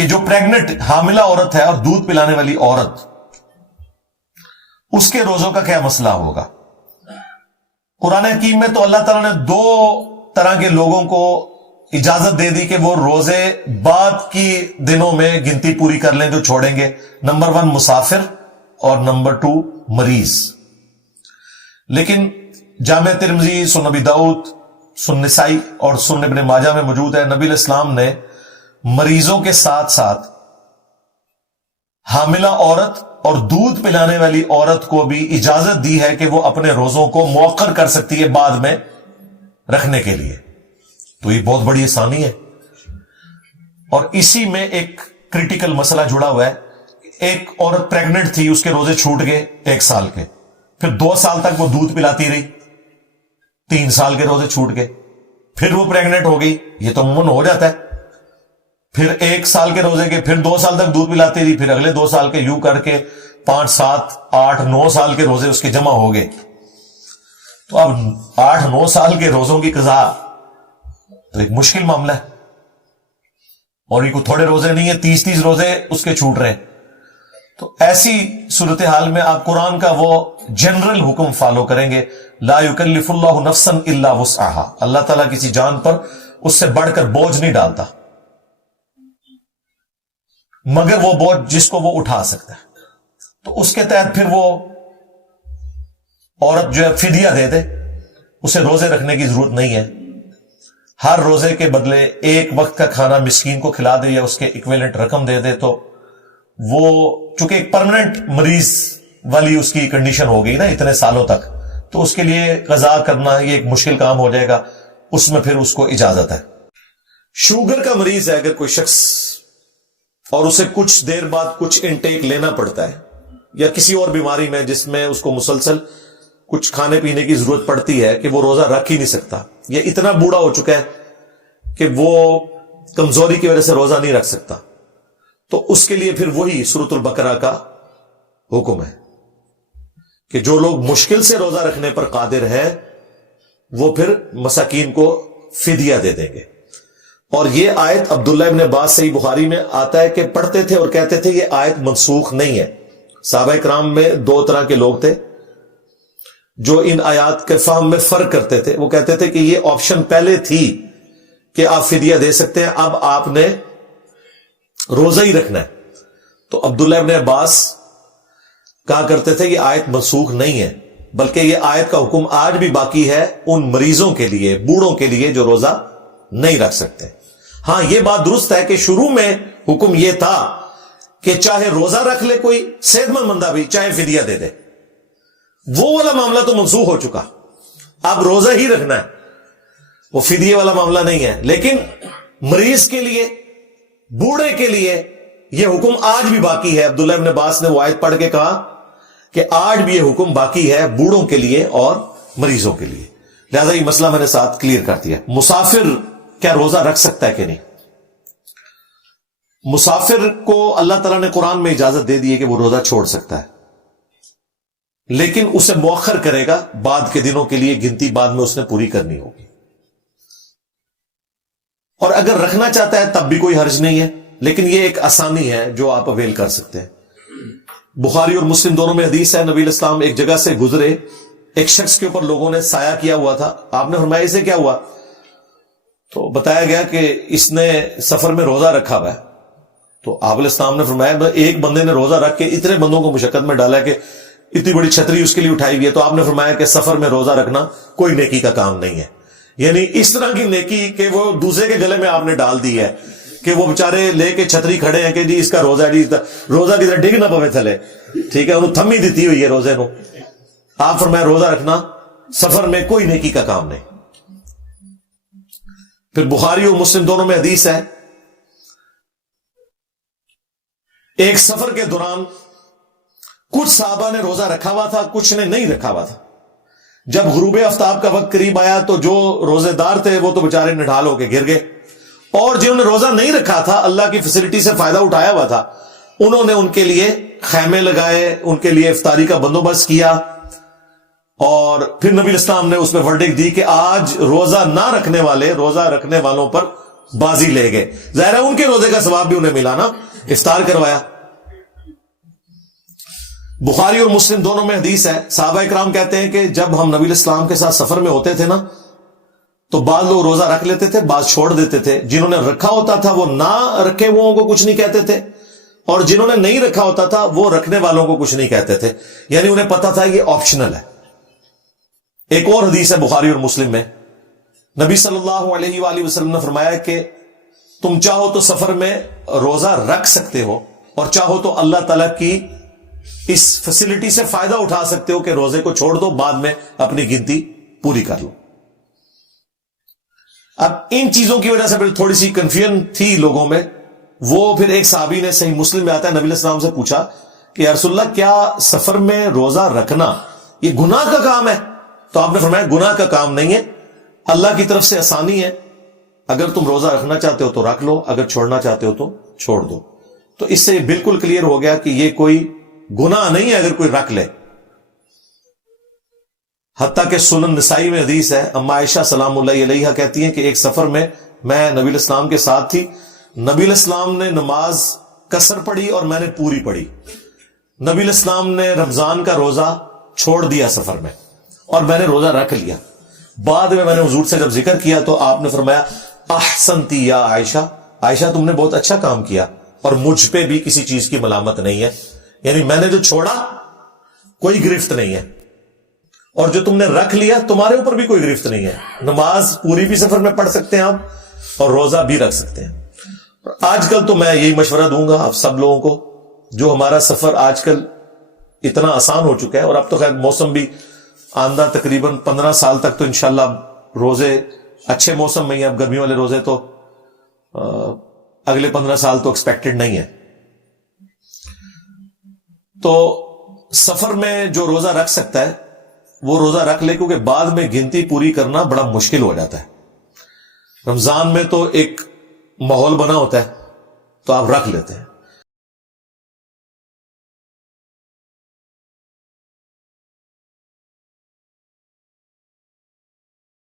کہ جو پریگننٹ حاملہ عورت ہے اور دودھ پلانے والی عورت، اس کے روزوں کا کیا مسئلہ ہوگا؟ قرآن حکیم میں تو اللہ تعالیٰ نے دو طرح کے لوگوں کو اجازت دے دی کہ وہ روزے بعد کی دنوں میں گنتی پوری کر لیں جو چھوڑیں گے. نمبر 1 مسافر اور نمبر 2 مریض. لیکن جامع ترمذی، سنن ابی داؤد، سنن نسائی اور سنن ابن ماجہ میں موجود ہے، نبی علیہ السلام نے مریضوں کے ساتھ ساتھ حاملہ عورت اور دودھ پلانے والی عورت کو بھی اجازت دی ہے کہ وہ اپنے روزوں کو مؤخر کر سکتی ہے بعد میں رکھنے کے لیے. تو یہ بہت بڑی آسانی ہے. اور اسی میں ایک کریٹیکل مسئلہ جڑا ہوا ہے. ایک عورت پریگننٹ تھی، اس کے روزے چھوٹ گئے 1 سال کے، پھر 2 سال تک وہ دودھ پلاتی رہی، 3 سال کے روزے چھوٹ گئے، پھر وہ پریگننٹ ہو گئی. یہ تو عموماً ہو جاتا ہے. پھر 1 سال کے روزے کے، پھر 2 سال تک دودھ پلاتی رہی، پھر اگلے 2 سال کے، یوں کر کے 5 7 8 9 سال کے روزے اس کے جمع ہو گئے. تو اب 8 9 سال کے روزوں کی قضا تو ایک مشکل معاملہ ہے. اور یہ کوئی تھوڑے روزے نہیں ہے، 30 روزے اس کے چھوٹ رہے ہیں. تو ایسی صورتحال میں آپ قرآن کا وہ جنرل حکم فالو کریں گے، لا یکلف اللہ نفسا الا وسعها. اللہ تعالیٰ کسی جان پر اس سے بڑھ کر بوجھ نہیں ڈالتا، مگر وہ بوجھ جس کو وہ اٹھا سکتا ہے. تو اس کے تحت پھر وہ عورت جو ہے فدیہ دے دے، اسے روزے رکھنے کی ضرورت نہیں ہے. ہر روزے کے بدلے 1 وقت کا کھانا مسکین کو کھلا دے یا اس کے ایکویلنٹ رقم دے دے. تو وہ چونکہ ایک پرماننٹ مریض والی اس کی کنڈیشن ہو گئی نا اتنے سالوں تک، تو اس کے لیے قضا کرنا یہ ایک مشکل کام ہو جائے گا. اس میں پھر اس کو اجازت ہے. شوگر کا مریض ہے اگر کوئی شخص اور اسے کچھ دیر بعد کچھ انٹیک لینا پڑتا ہے، یا کسی اور بیماری میں جس میں اس کو مسلسل کچھ کھانے پینے کی ضرورت پڑتی ہے کہ وہ روزہ رکھ ہی نہیں سکتا، یا اتنا بوڑھا ہو چکا ہے کہ وہ کمزوری کی وجہ سے روزہ نہیں رکھ سکتا، تو اس کے لیے پھر وہی سورۃ البقرہ کا حکم ہے کہ جو لوگ مشکل سے روزہ رکھنے پر قادر ہیں وہ پھر مساکین کو فدیہ دے دیں گے. اور یہ آیت عبداللہ ابن عباس صحیح بخاری میں آتا ہے کہ پڑھتے تھے اور کہتے تھے یہ آیت منسوخ نہیں ہے. صحابہ کرام میں 2 طرح کے لوگ تھے جو ان آیات کے فہم میں فرق کرتے تھے. وہ کہتے تھے کہ یہ آپشن پہلے تھی کہ آپ فدیہ دے سکتے ہیں، اب آپ نے روزہ ہی رکھنا ہے. تو عبداللہ ابن عباس کہا کرتے تھے یہ آیت منسوخ نہیں ہے، بلکہ یہ آیت کا حکم آج بھی باقی ہے ان مریضوں کے لیے، بوڑھوں کے لیے جو روزہ نہیں رکھ سکتے. ہاں یہ بات درست ہے کہ شروع میں حکم یہ تھا کہ چاہے روزہ رکھ لے کوئی صحت مند بندہ بھی، چاہے فدیہ دے دے. وہ والا معاملہ تو منسوخ ہو چکا، اب روزہ ہی رکھنا ہے، وہ فدیہ والا معاملہ نہیں ہے. لیکن مریض کے لیے، بوڑھے کے لیے یہ حکم آج بھی باقی ہے. عبداللہ ابن عباس نے وہ آیت پڑھ کے کہا کہ آج بھی یہ حکم باقی ہے بوڑھوں کے لیے اور مریضوں کے لیے. لہذا یہ مسئلہ میں نے ساتھ کلیئر کر دیا. مسافر کیا روزہ رکھ سکتا ہے کہ نہیں؟ مسافر کو اللہ تعالیٰ نے قرآن میں اجازت دے دی ہے کہ وہ روزہ چھوڑ سکتا ہے، لیکن اسے مؤخر کرے گا بعد کے دنوں کے لیے، گنتی بعد میں اس نے پوری کرنی ہوگی. اور اگر رکھنا چاہتا ہے تب بھی کوئی حرج نہیں ہے، لیکن یہ ایک آسانی ہے جو آپ اویل کر سکتے ہیں. بخاری اور مسلم دونوں میں حدیث ہے، نبی علیہ السلام ایک جگہ سے گزرے، ایک شخص کے اوپر لوگوں نے سایہ کیا ہوا تھا. آپ نے فرمایا اسے کیا ہوا؟ تو بتایا گیا کہ اس نے سفر میں روزہ رکھا ہوا ہے. تو آپ علیہ السلام نے فرمایا ایک بندے نے روزہ رکھ کے اتنے بندوں کو مشقت میں ڈالا کہ اتنی بڑی چھتری اس کے لیے اٹھائی ہوئی ہے. تو آپ نے فرمایا کہ سفر میں روزہ رکھنا کوئی نیکی کا کام نہیں ہے. یعنی اس طرح کی نیکی کہ وہ دوسرے کے گلے میں آپ نے ڈال دی ہے کہ وہ بےچارے لے کے چھتری کھڑے ہیں کہ جی اس کا روزہ ہے، روزہ کی طرح ڈگ نہ پوے تھلے، ٹھیک ہے، انہوں تھمی دیتی ہوئی ہے روزے نو. آپ فرمایا روزہ رکھنا سفر میں کوئی نیکی کا کام نہیں. پھر بخاری اور مسلم دونوں میں حدیث ہے، ایک سفر کے دوران کچھ صحابہ نے روزہ رکھا ہوا تھا، کچھ نے نہیں رکھا ہوا تھا. جب غروب آفتاب کا وقت قریب آیا تو جو روزے دار تھے وہ تو بےچارے نڈھال ہو کے گر گئے، اور جنہوں نے روزہ نہیں رکھا تھا، اللہ کی فیسلٹی سے فائدہ اٹھایا ہوا تھا، انہوں نے ان کے لیے خیمے لگائے، ان کے لیے افطاری کا بندوبست کیا. اور پھر نبی اسلام نے اس میں ورڈکٹ دی کہ آج روزہ نہ رکھنے والے روزہ رکھنے والوں پر بازی لے گئے. ظاہر ہے ان کے روزے کا ثواب بھی انہیں ملا نا, افطار کروایا. بخاری اور مسلم دونوں میں حدیث ہے, صحابہ اکرام کہتے ہیں کہ جب ہم نبی علیہ السلام کے ساتھ سفر میں ہوتے تھے نا, تو بعض لوگ روزہ رکھ لیتے تھے, بعض چھوڑ دیتے تھے. جنہوں نے رکھا ہوتا تھا وہ نہ رکھے وہ کو کچھ نہیں کہتے تھے, اور جنہوں نے نہیں رکھا ہوتا تھا وہ رکھنے والوں کو کچھ نہیں کہتے تھے, یعنی انہیں پتا تھا یہ آپشنل ہے. ایک اور حدیث ہے بخاری اور مسلم میں, نبی صلی اللہ علیہ وآلہ وسلم نے فرمایا کہ تم چاہو تو سفر میں روزہ رکھ سکتے ہو, اور چاہو تو اللہ تعالیٰ کی اس فیسلٹی سے فائدہ اٹھا سکتے ہو کہ روزے کو چھوڑ دو, بعد میں اپنی گنتی پوری کر لو. اب ان چیزوں کی وجہ سے پھر تھوڑی سی کنفیوژن تھی لوگوں میں. وہ پھر ایک صحابی نے, صحیح مسلم میں آتا ہے, نبی علیہ السلام سے پوچھا کہ یا رسول اللہ کیا سفر میں روزہ رکھنا یہ گناہ کا کام ہے؟ تو آپ نے فرمایا گناہ کا کام نہیں ہے, اللہ کی طرف سے آسانی ہے. اگر تم روزہ رکھنا چاہتے ہو تو رکھ لو, اگر چھوڑنا چاہتے ہو تو چھوڑ دو. تو اس سے بالکل کلیئر ہو گیا کہ یہ کوئی گناہ نہیں ہے اگر کوئی رکھ لے. حتیٰ کہ سنن نسائی میں حدیث ہے, اما عائشہ سلام اللہ علیہا کہتی ہیں کہ ایک سفر میں نبی علیہ السلام کے ساتھ تھی. نبی علیہ السلام نے نماز قصر پڑھی اور میں نے پوری پڑھی. نبی علیہ السلام نے رمضان کا روزہ چھوڑ دیا سفر میں, اور میں نے روزہ رکھ لیا. بعد میں نے حضور سے جب ذکر کیا تو آپ نے فرمایا احسنتی یا عائشہ, عائشہ تم نے بہت اچھا کام کیا, اور مجھ پہ بھی کسی چیز کی ملامت نہیں ہے. یعنی میں نے جو چھوڑا کوئی گرفت نہیں ہے, اور جو تم نے رکھ لیا تمہارے اوپر بھی کوئی گرفت نہیں ہے. نماز پوری بھی سفر میں پڑھ سکتے ہیں آپ, اور روزہ بھی رکھ سکتے ہیں. آج کل تو میں یہی مشورہ دوں گا آپ سب لوگوں کو, جو ہمارا سفر آج کل اتنا آسان ہو چکا ہے, اور اب تو خیر موسم بھی آندہ تقریباً 15 سال تک تو انشاءاللہ روزے اچھے موسم میں ہی, اب گرمیوں والے روزے تو اگلے 15 سال تو ایکسپیکٹڈ نہیں ہے. تو سفر میں جو روزہ رکھ سکتا ہے وہ روزہ رکھ لے, کیونکہ بعد میں گنتی پوری کرنا بڑا مشکل ہو جاتا ہے. رمضان میں تو ایک ماحول بنا ہوتا ہے تو آپ رکھ لیتے ہیں,